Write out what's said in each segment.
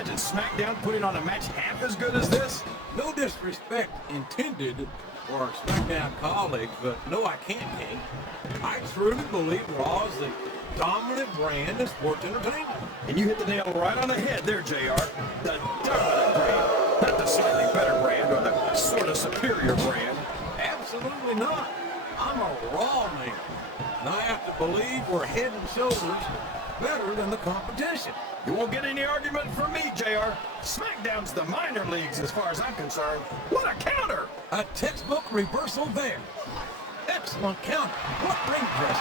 imagine SmackDown putting on a match half as good as this? No disrespect intended for our SmackDown colleagues, but no, I can't, King. I truly believe Raw is the dominant brand in sports entertainment. And you hit the nail right on the head there, JR. The dominant brand, not the slightly better brand or the sort of superior brand. Absolutely not. I'm a Raw man, and I have to believe we're head and shoulders better than the competition. You won't get any argument from me, JR. SmackDown's the minor leagues as far as I'm concerned. What a counter! A textbook reversal there. Excellent counter. What ring presence.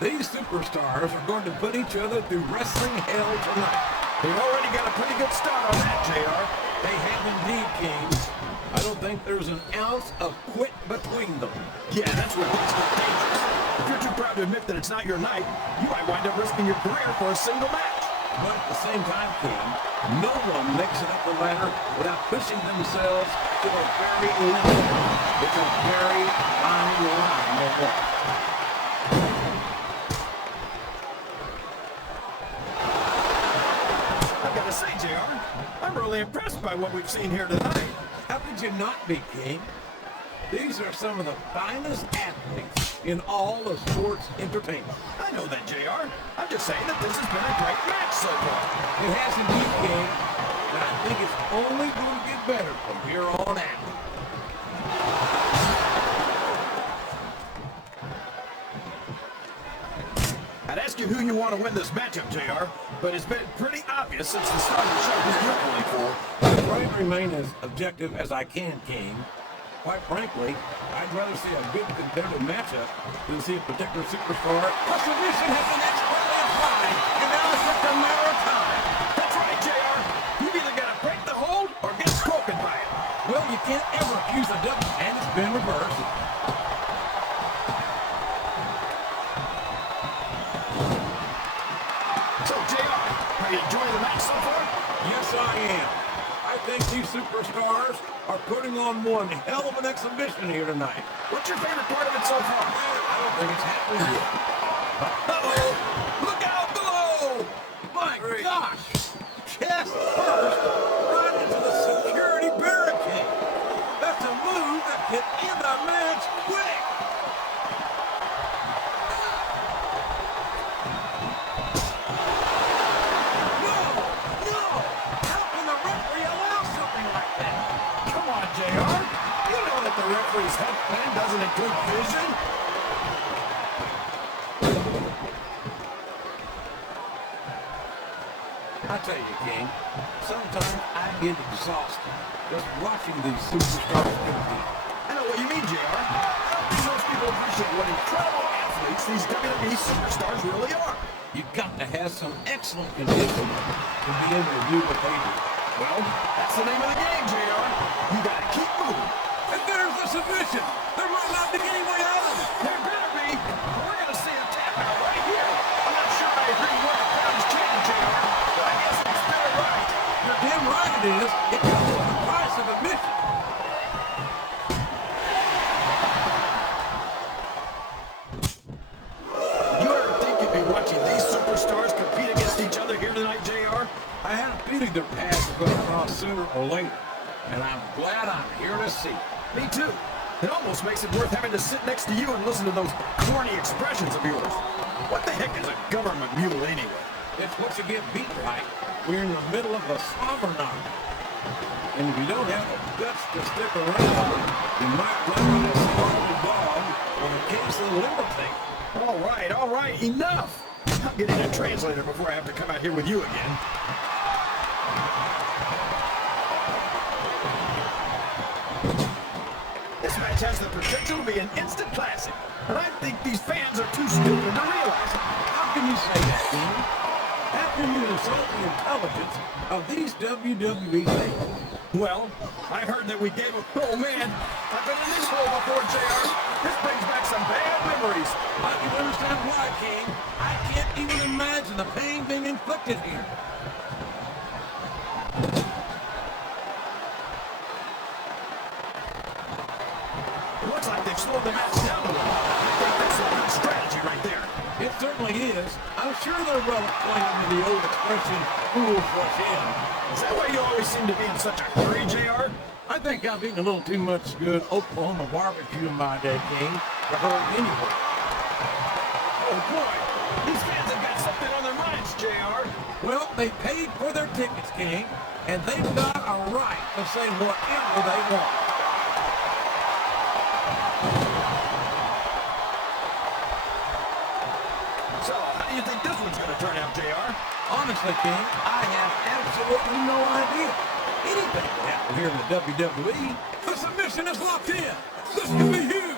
These superstars are going to put each other through wrestling hell tonight. They've already got a pretty good start on that, JR. They have indeed, Kings. I don't think there's an ounce of quit between them. Yeah, that's where things get dangerous. If you're too proud to admit that it's not your night, you might wind up risking your career for a single match. But at the same time, King, no one makes it up the ladder without pushing themselves to a very limit. It's a very fine line to walk. I've got to say, JR, I'm really impressed by what we've seen here tonight. How could you not be, King? These are some of the finest athletes in all of sports entertainment. I know that, JR. I'm just saying that this has been a great match so far. It has indeed, King, but I think it's only going to get better from here on out. I'd ask you who you want to win this matchup, JR, but it's been pretty obvious since the start of the show who you're pulling for. I try to remain as objective as I can, King. Quite frankly, I'd rather see a good competitive matchup than see a particular superstar. The submission has been expertly applied, and now it's just a matter of time. That's right, JR. You've either got to break the hold or get broken by it. Well, you can't ever accuse a double, and it's been reversed. So, JR, are you enjoying the match so far? Yes, I am. I think these superstars are putting on one hell of an exhibition here tonight. What's your favorite part of it so far? I don't think it's happening yet. Uh-oh! Look out below! My gosh! Chest first, right into the security barricade. That's a move that can end a match quick. No! No! How can the referee allow something like that? Come on, JR. You know that the referee's health plan doesn't include vision. I tell you, King, sometimes I get exhausted just watching these superstars compete. I know what you mean, JR. I don't think most people appreciate what incredible athletes these WWE superstars really are. You've got to have some excellent conditioning to be able to do what they do. Well, that's the name of the game, JR. You gotta keep moving. And there's the submission. They're running out to get any way out of it. There better be. We're gonna see a tap out right here. I'm not sure I agree what the crowd is chanting, JR, but I guess it's better right. You're damn right it is. It comes with the price of admission. You ever think you'd be watching these superstars compete against each other here tonight, JR? I had a feeling their paths were going to cross sooner or later, and I'm glad I'm here to see it. Me too. It almost makes it worth having to sit next to you and listen to those corny expressions of yours. What the heck is a government mule anyway? It's what you get beat right. We're in the middle of a slobber knock. And if you don't have the guts to stick around, you might run into a squirrely dog or a case of liberty. All right, enough! I'll get in a translator before I have to come out here with you again. This match has the potential to be an instant classic, and I think these fans are too stupid to realize it. How can you say that, Dean? How can you insult the intelligence of these WWE fans? Well, I heard that we gave a... Oh, man, I've been in this hole before, JR. This brings back some bad memories. I can understand why, King. I can't even imagine the pain being inflicted here. It looks like they've slowed the match down a little. I think that's a good strategy right certainly is. I'm sure they're well acquainted with the old expression, fools rush in. Is that why you always seem to be in such a hurry, JR? I think I've eaten a little too much good Oklahoma barbecue in my day, King, to hurt anyway. Oh boy, these fans have got something on their minds, JR. Well, they paid for their tickets, King, and they've got a right to say whatever they want. So, how do you think this one's going to turn out, JR? Honestly, King, I have absolutely no idea. Anything can happen here in the WWE. The submission is locked in. This could be huge.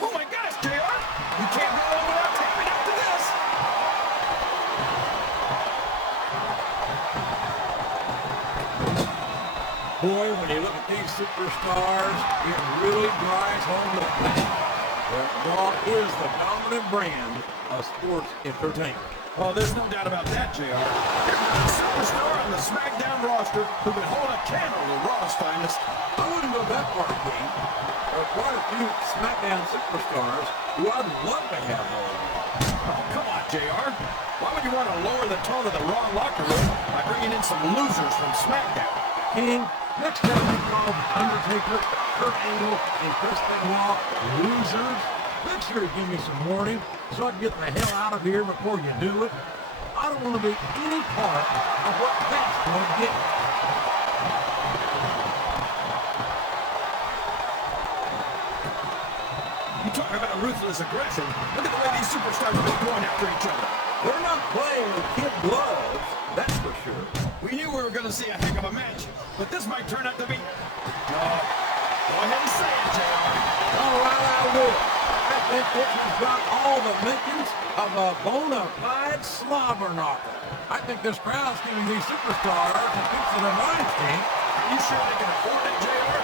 Oh my gosh, JR! You can't go on without tapping out to this! Boy, when you look at these superstars, it really drives home the fact that Raw is the dominant brand of sports entertainment. Oh, there's no doubt about that, JR. A superstar on the SmackDown roster who can hold a candle to Raw's finest. I wouldn't go that far, King. There are quite a few SmackDown superstars who I'd love to have on. Oh, come on, JR. Why would you want to lower the tone of the Raw locker room by bringing in some losers from SmackDown? King, next time you call Undertaker, Kurt Angle, and Chris Benoit losers, make sure to give me some warning so I can get the hell out of here before you do it. I don't want to be any part of what that's going to get. You talk about ruthless aggression. Look at the way these superstars have been going after each other. They're not playing with kid gloves, that's for sure. We knew we were going to see a heck of a match, but this might turn out to be... Go ahead and say it, JR. All right, I will. I think this has got all the makings of a bona fide slobber knocker. I think this crowd's giving these superstars a piece of their minds, King. Are you sure they can afford it, JR?